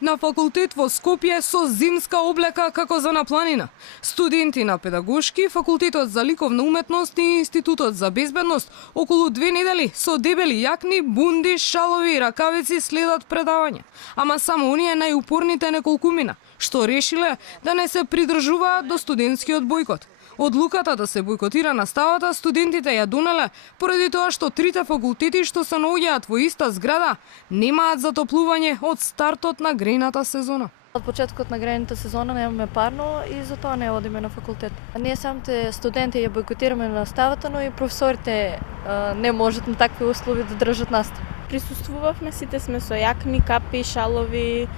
На факултет во Скопје со зимска облека како за на планина. Студенти на педагошки, факултетот за ликовна уметност и институтот за безбедност околу 2 недели со дебели јакни, бунди, шалови и ракавици следат предавање. Ама само оние најупорните неколкумина, што решиле да не се придржуваат до студентскиот бојкот. Одлуката да се бојкотира наставата студентите ја донеле поради тоа што трите факултети што се наоѓаат во иста зграда немаат затоплување од стартот на грејната сезона. Од почетокот на грејната сезона немаме парно и затоа не одиме на факултет. Ние самите студенти ја бојкотираме наставата, но и професорите не можат на такви услови да држат настава. Присуствувавме, сите сме со јакни, капи, шалови,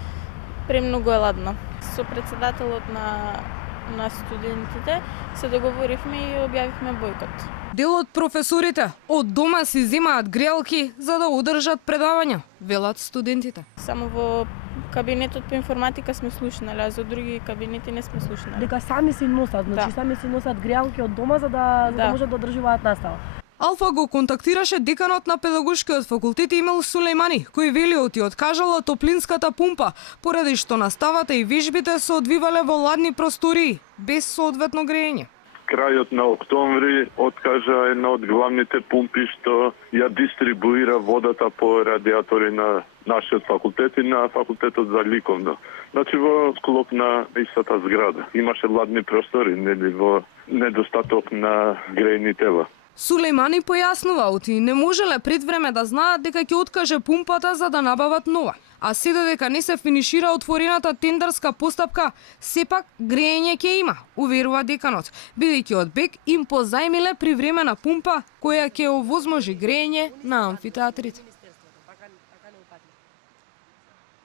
премногу е ладно. Со председателот на студентите се договоривме и објавивме бојкот. Дел од професорите од дома си земаат грејалки за да одржат предавања, велат студентите. Само во кабинетот по информатика сме слушнали, а за други кабинети не сме слушнали. Дека сами си носат, значи сами си носат грејалки од дома за да можат да одржуваат настава. Алфа го контактираше деканот на педагошкиот факултет Емил Сулејмани, кој велиот и откажала топлинската пумпа, поради што наставата и вежбите се одвивале во ладни простории, без соодветно грејење. Крајот на октомври откажа една од главните пумпи што ја дистрибуира водата по радиатори на нашиот факултет и на факултетот за ликовно. Значи во склоп на истата зграда. Имаше ладни простори, нели во недостаток на грејни тела. Сулејмани појаснува оти не можеле пред време да знаат дека ќе откаже пумпата за да набават нова. А се додека не се финишира отворената тендерска постапка, сепак грејење ќе има, уверува деканот, бидејќи од БЕК им позајмиле привремена пумпа која ќе овозможи грејење на амфитеатрите.